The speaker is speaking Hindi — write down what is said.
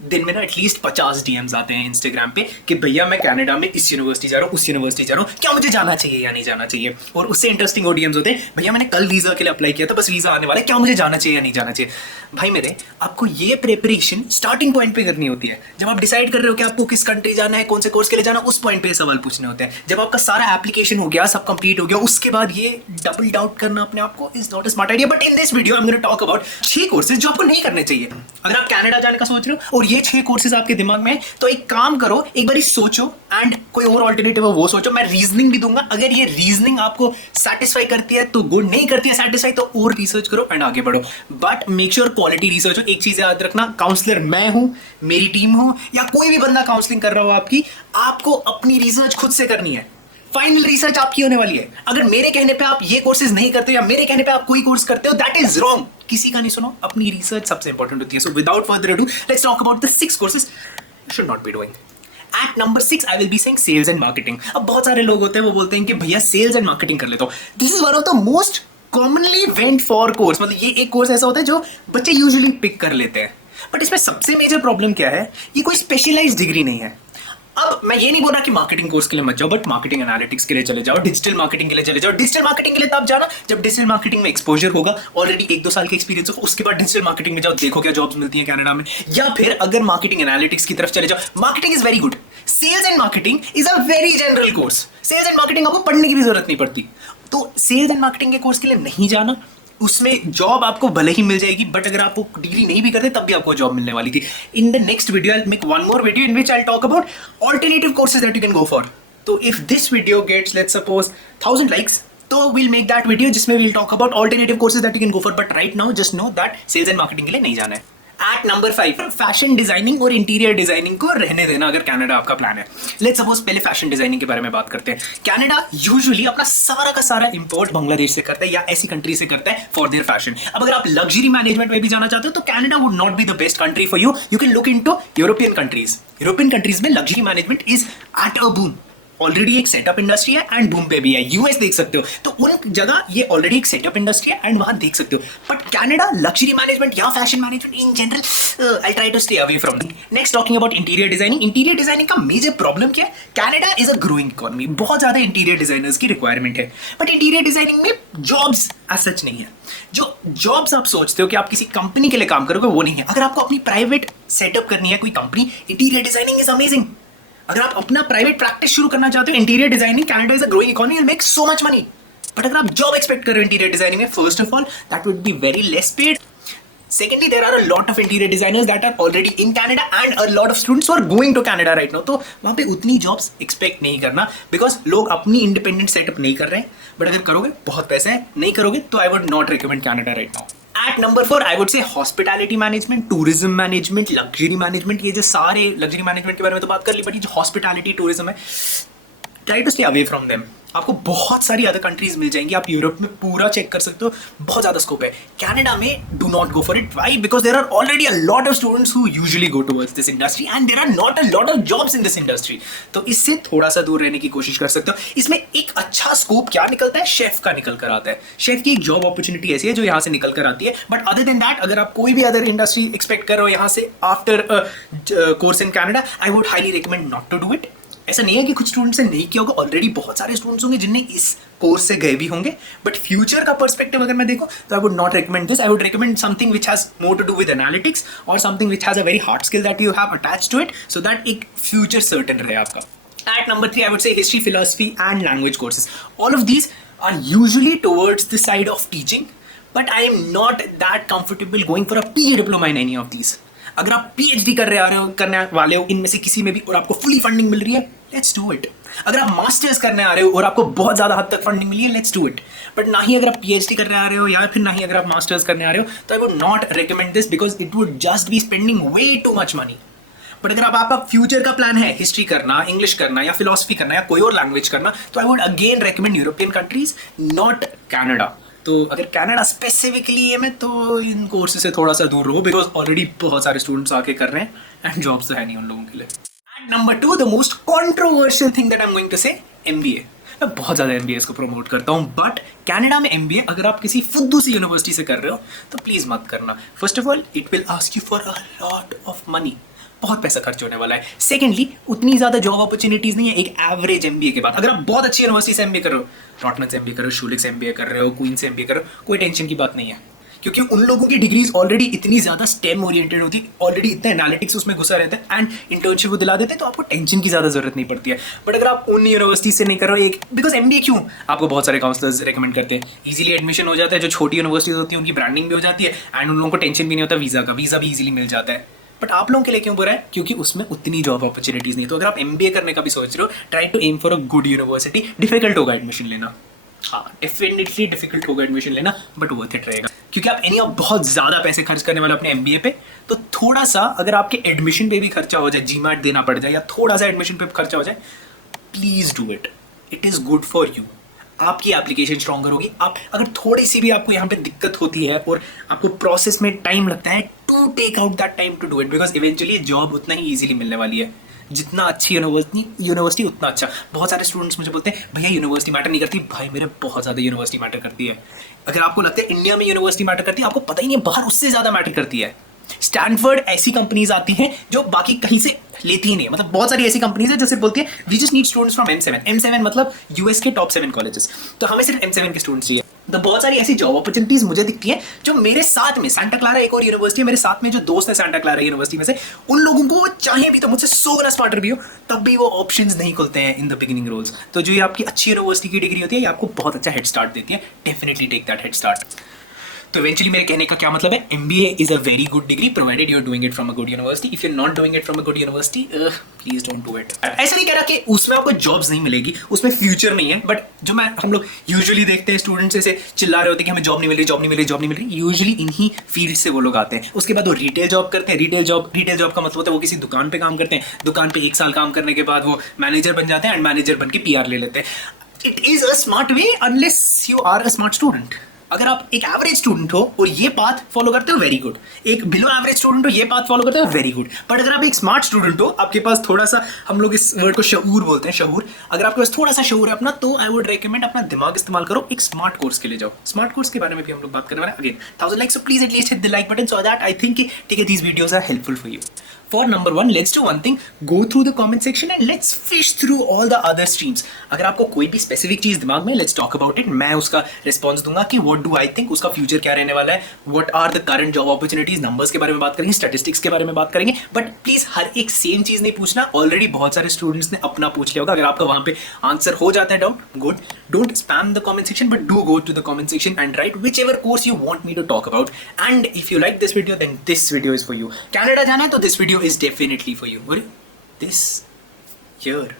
दिन में ना एटलीस्ट 50 डीएम्स आते हैं इंस्टाग्राम पे कि भैया मैं कनाडा में इस यूनिवर्सिटी जा रहा हूँ, उस यूनिवर्सिटी जा रहा हूँ, क्या मुझे जाना चाहिए या नहीं जाना चाहिए। और उससे इंटरेस्टिंग वो डीएम्स होते हैं, भैया मैंने कल वीज़ा के लिए अप्लाई किया था, बस वीज़ा आने वाला है, क्या मुझे जाना चाहिए या नहीं जाना चाहिए। भाई मेरे, आपको ये प्रिपरेशन स्टार्टिंग पॉइंट पे करनी होती है। जब आप डिसाइड कर रहे हो कि आपको किस कंट्री जाना है, कौन से कोर्स के लिए जाना, उस पॉइंट पे सवाल पूछने होते हैं। जब आपका सारा एप्लीकेशन हो गया, सब कंप्लीट हो गया, उसके बाद ये डबल डाउट करना अपने आप को is not a smart idea. But in this video I am going to talk about 6 courses जो आपको नहीं करने चाहिए। अगर आप कनाडा जाने का सोच रहे हो और ये 6 कोर्सेज आपके दिमाग में है, तो एक काम करो, एक बार सोचो एंड कोई और ऑल्टरनेटिव है वो सोचो। मैं रीजनिंग भी दूंगा, अगर ये रीजनिंग आपको सेटिस्फाई करती है तो गुड, नहीं करती है सेटिस्फाई तो और रिसर्च करो एंड आगे बढ़ो। But make sure quality research हो। एक चीज याद रखना, काउंसलर मैं हूं, मेरी टीम हो या कोई भी बंदा काउंसलिंग कर रहा हो आपकी, आपको अपनी रिसर्च खुद से करनी है। फाइनल रिसर्च आपकी होने वाली है। अगर मेरे कहने पे आप ये कोर्सेज नहीं करते या मेरे कहने पे आप कोई कोर्स करते हो, दैट इज रॉन्ग। किसी का नहीं सुनो, अपनी रिसर्च सबसे इंपॉर्टेंट होती है। So without further ado, let's talk about the 6 courses you should not be doing. At number 6 I will be saying sales and marketing. अब बहुत सारे लोग होते हैं वो बोलते हैं कि भैया सेल्स एंड मार्केटिंग कर लेता हूं। This is one of the most commonly went for course. मतलब ये एक कोर्स ऐसा होता है जो बच्चे यूजुअली पिक कर लेते हैं। बट इसमें सबसे मेजर प्रॉब्लम क्या है, ये कोई स्पेशलाइज्ड डिग्री नहीं है। अब मैं ये नहीं बोल रहा कि मार्केटिंग कोर्स के लिए मत जाओ, बट मार्केटिंग एनालिटिक्स के लिए चले जाओ, डिजिटल मार्केटिंग के लिए चले जाओ। डिजिटल मार्केटिंग के लिए तब जाना जब डिजिटल मार्केटिंग में एक्सपोजर होगा, ऑलरेडी 1-2 साल का एक्सपीरियंस होगा, उसके बाद डिजिटल मार्केटिंग में जाओ, देखो क्या जॉब्स मिलती है कनाडा में। या फिर अगर मार्केटिंग एनालिटिक्स की तरफ चले जाओ, marketing is very good. Sales and marketing is a very general course. Sales and marketing आपको पढ़ने की भी जरूरत नहीं पड़ती। तो सेल्स एंड मार्केटिंग के कोर्स के लिए नहीं जाना, उसमें जॉब आपको भले ही मिल जाएगी, बट अगर आप वो डिग्री नहीं भी करते तब भी आपको जॉब मिलने वाली थी। In the next video I will make one more video in which I will talk about alternative courses that you can go for. तो if this video gets let's suppose 1000 likes, तो we'll make that video जिसमें we'll talk about alternative courses that you can go for. But right now just know that sales and marketing के लिए नहीं जाना है। एट नंबर 5 फैशन डिजाइनिंग और इंटीरियर डिजाइनिंग को रहने देना अगर कनाडा आपका प्लान है। लेट्स सपोज पहले फैशन डिजाइनिंग के बारे में बात करते हैं। कनाडा यूजुअली अपना सारा का सारा इंपोर्ट बांग्लादेश से करता है या ऐसी कंट्री से करता है फॉर देयर फैशन। अब अगर आप लग्जरी मैनेजमेंट में भी जाना चाहते हो तो Canada would not be the best country for you. You can look into European countries. European countries में luxury management is at a boom. Already एक सेटअप इंडस्ट्री है एंड बूम पे भी है। यूएस देख सकते हो, तो उन जगह ये ऑलरेडी एक सेटअप इंडस्ट्री है एंड वहां देख सकते हो। बट कनाडा लग्जरी मैनेजमेंट या fashion management in general I try to stay away from. Next talking about interior designing. Interior designing का मेजर प्रॉब्लम क्या है, Canada is a growing economy, बहुत ज्यादा इंटीरियर डिजाइनर्स की रिक्वायरमेंट है। बट इंटीरियर डिजाइनिंग में जॉब्स एज सच नहीं है। जो जॉब्स आप सोचते हो कि आप किसी कंपनी के लिए काम करोगे, वो नहीं है। अगर आपको अपनी प्राइवेट सेटअप करनी है कोई company, interior designing is amazing. अगर आप अपना प्राइवेट प्रैक्टिस शुरू करना चाहते हो, interior designing, Canada is a growing economy, you will make so much money. But अगर आप जॉब एक्सपेक्ट कर रहे हो इंटीरियर डिजाइनिंग में, first of all that would be very less paid. Secondly, there are a lot of interior designers that are already in Canada and a lot of students who are going to Canada right now. तो वहाँ पे उतनी जॉब्स एक्सपेक्ट नहीं करना, बिकॉज लोग अपनी इंडिपेंडेंट सेटअप नहीं कर रहे हैं। बट अगर करोगे बहुत पैसा है, नहीं करोगे तो I would not recommend Canada right now. At number 4 I would say hospitality management, tourism management, luxury management. ये जो सारे लग्जरी मैनेजमेंट के बारे में तो बात कर ली, बट ये जो हॉस्पिटैलिटी टूरिज्म है, try to stay away from them. आपको बहुत सारी अदर कंट्रीज मिल जाएंगी, आप यूरोप में पूरा चेक कर सकते हो, बहुत ज्यादा स्कोप है। कनाडा में do not go for it. Why? Because there are already a lot of students who usually go towards this industry and there are not a lot of jobs in this industry. तो इससे थोड़ा सा दूर रहने की कोशिश कर सकते हो। इसमें एक अच्छा स्कोप क्या निकलता है, शेफ का निकल कर आता है। शेफ की एक जॉब अपॉर्चुनिटी ऐसी है जो यहाँ से निकल कर आती है। बट अदर देन दैट, अगर आप कोई भी अदर इंडस्ट्री एक्सपेक्ट कर रहे हो यहाँ से after course in Canada, I would highly recommend not to do it. ऐसा नहीं है कि कुछ स्टूडेंट्स ने नहीं किया होगा, ऑलरेडी बहुत सारे स्टूडेंट्स होंगे जिनने इस कोर्स से गए भी होंगे। बट फ्यूचर का पर्सपेक्टिव अगर मैं देखूं तो I would not recommend this. I would recommend something which has more to do with analytics और something which has a very hard skill that you have attached to it, so that एक फ्यूचर सर्टेन रहे आपका। At number 3 I would say history, philosophy and language courses. All of these are usually towards the side of teaching, but I am not that comfortable going for a PE diploma in any of these. अगर आप PhD करने वाले हो इनमें से किसी में भी और आपको फुली फंडिंग मिल रही है, लेट्स डू इट। अगर आप मास्टर्स करने आ रहे हो और आपको बहुत ज़्यादा हद तक फंडिंग मिली है, लेट्स डू इट। बट ना ही अगर आप PhD करने आ रहे हो या फिर ना ही अगर आप मास्टर्स करने आ रहे हो, तो I would not recommend this because it would just be spending way too much money. But अगर आपका फ्यूचर का प्लान है हिस्ट्री करना, इंग्लिश करना या फिलोसफी करना या कोई और लैंग्वेज करना, तो I would again recommend European countries, not Canada. तो अगर कनाडा स्पेसिफिकली है, मैं तो इन कोर्सेज से थोड़ा सा दूर रहो, बिकॉज ऑलरेडी बहुत सारे स्टूडेंट्स आके कर रहे हैं एंड जॉब्स तो है नहीं उन लोगों के लिए। And number 2 the most controversial thing that I am going to say, MBA। मैं बहुत ज़्यादा MBA को प्रमोट करता हूँ, बट कनाडा में MBA अगर आप किसी फुद्दू सी यूनिवर्सिटी से कर रहे हो तो प्लीज़ मत करना। First of all it will ask you for a lot of money. बहुत पैसा खर्च होने वाला है। सेकेंडली, उतनी ज़्यादा जॉब अपॉर्चुनिटीज़ नहीं है एक एवरेज एमबीए के बाद। अगर आप बहुत अच्छी यूनिवर्सिटी से एमबीए कर रहे हो, रॉटमन से एमबीए कर रहे हो, शूलिक से एमबीए कर रहे हो, क्वीन से एमबीए कर रहे हो, कोई टेंशन की बात नहीं है, क्योंकि उन लोगों की डिग्रीज ऑलरेडी इतनी ज़्यादा स्टेम ओरिएंटेड होती, ऑलरेडी इतने एनालिटिक्स उसमें घुसा रहता है एंड इंटर्नशिप वो दिला देते हैं, तो आपको टेंशन की ज़्यादा जरूरत नहीं पड़ती है। बट अगर आप उन यूनिवर्सिटी से नहीं कर रहे हो, एक बिकॉज एमबीए क्यों आपको बहुत सारे काउंसलर्स रेकमेंड करते हैं, इजीली एडमिशन हो जाता है, जो छोटी यूनिवर्सिटीज होती है उनकी ब्रांडिंग भी हो जाती है एंड उन लोगों को टेंशन भी नहीं होता वीज़ा का, वीज़ा भी ईजिली मिल जाता है। बट आप लोगों के लिए क्यों बुरा है? क्योंकि उसमें उतनी जॉब अपॉर्चुनिटीज़ नहीं। तो अगर आप एमबीए करने का भी सोच रहे हो, try to aim for a good university. Difficult होगा एडमिशन लेना, हाँ डेफिनेटली डिफिकल्ट होगा एडमिशन लेना, बट वर्थ इट रहेगा, क्योंकि आप एनी बहुत ज़्यादा पैसे खर्च करने वाले अपने एमबीए पे, तो थोड़ा सा अगर आपके एडमिशन पे भी खर्चा हो जाए, जीमैट देना पड़ जाए या थोड़ा सा एडमिशन पे खर्चा हो जाए, please do it, it is good for you. आपकी एप्लीकेशन स्ट्रॉन्गर होगी। आप अगर थोड़ी सी भी आपको यहाँ पे दिक्कत होती है और आपको प्रोसेस में टाइम लगता है, to take out that time to do it, because eventually job उतना ही ईजिली मिलने वाली है। जितना अच्छी यूनिवर्सिटी उतना अच्छा। बहुत सारे स्टूडेंट्स मुझे बोलते हैं भैया यूनिवर्सिटी मैटर नहीं करती, भाई मेरे बहुत ज़्यादा यूनिवर्सिटी मैटर करती है। अगर आपको लगता है इंडिया में यूनिवर्सिटी मैटर करती है, आपको पता ही नहीं है बाहर उससे ज़्यादा मैटर करती है। स्टैनफोर्ड ऐसी कंपनीज आती हैं जो बाकी कहीं से लेती ही नहीं है, मतलब बहुत सारी ऐसी कंपनीज है जो सिर्फ बोलती है we just need students from M7 मतलब यूएस के टॉप 7 कॉलेजेस, तो हमें सिर्फ M7 के स्टूडेंट्स चाहिए। तो बहुत सारी ऐसी जॉब अपॉर्चुनिटीज मुझे दिखती हैं जो मेरे साथ में सांता क्लारा एक और यूनिवर्सिटी है, मेरे साथ में जो दोस्त है सांता क्लारा यूनिवर्सिटी में से, उन लोगों को चाहे भी तो मुझसे 100 गुना स्मार्टर भी हो, तब भी वो ऑप्शंस नहीं खुलते हैं इन द बिगिनिंग रोल्स। तो जो ये आपकी अच्छी यूनिवर्सिटी की डिग्री होती है, ये आपको बहुत अच्छा हेड स्टार्ट देती है। Definitely take that head start. तो इवेंचुअली मेरे कहने का क्या मतलब है, MBA is a very good degree provided you are doing it from a good university. If you are not doing it from a good university, please don't do it. ऐसा नहीं कह रहा कि उसमें आपको जॉब्स नहीं मिलेगी, उसमें फ्यूचर नहीं है, बट जो हम लोग यूजुअली देखते हैं स्टूडेंट्स ऐसे चिल्ला रहे होते हैं कि हमें जॉब नहीं मिल रही, जॉब नहीं मिल रही, जॉब नहीं मिल रही। यूजुअली इन्हीं फील्ड से वो लोग आते हैं। उसके बाद वो रिटेल जॉब करते हैं। रिटेल जॉब का मतलब होता है वो किसी दुकान पे काम करते हैं, दुकान पे 1 साल काम करने के बाद वो मैनेजर बन जाते हैं एंड मैनेजर बन के PR ले लेते हैं। It is a smart way unless you are a smart student. अगर आप एक एवरेज स्टूडेंट हो और ये पाथ फॉलो करते हो, वेरी गुड। एक बिलो एवरेज स्टूडेंट हो, ये पाथ फॉलो करते हो, वेरी गुड। बट अगर आप एक स्मार्ट स्टूडेंट हो, आपके पास थोड़ा सा, हम लोग इस वर्ड को शऊर बोलते हैं, शऊर, अगर आपके पास थोड़ा सा शऊर है अपना, तो आई वुड रेकमेंड अपना दिमाग इस्तेमाल करो, एक स्मार्ट कोर्स के लिए जाओ। स्मार्ट कोर्स के बारे में भी हम लोग बात करने वाले हैं। Again 1000 likes, so please at least hit the like button so that I think ठीक है these videos are helpful for you. For number 1, let's do one thing, go through the comment section and let's fish through all the other streams. अगर आपको कोई भी स्पेसिफिक चीज दिमाग में, let's talk about it, मैं उसका रिस्पॉन्स दूंगा कि what do I think, उसका फ्यूचर क्या रहने वाला है, what are the current job opportunities, numbers के बारे में बात करेंगे, स्टैटिस्टिक्स के बारे में बात करेंगे। बट प्लीज हर एक सेम चीज नहीं पूछना, ऑलरेडी बहुत सारे स्टूडेंट्स ने अपना पूछ लिया होगा। अगर आपका वहां पे आंसर हो जाता है doubt, good, don't spam the comment section but do go to the comment section and write whichever course you want me to talk about. And if you like this video then this video is for you. Canada जाना है तो this video is definitely for you. This year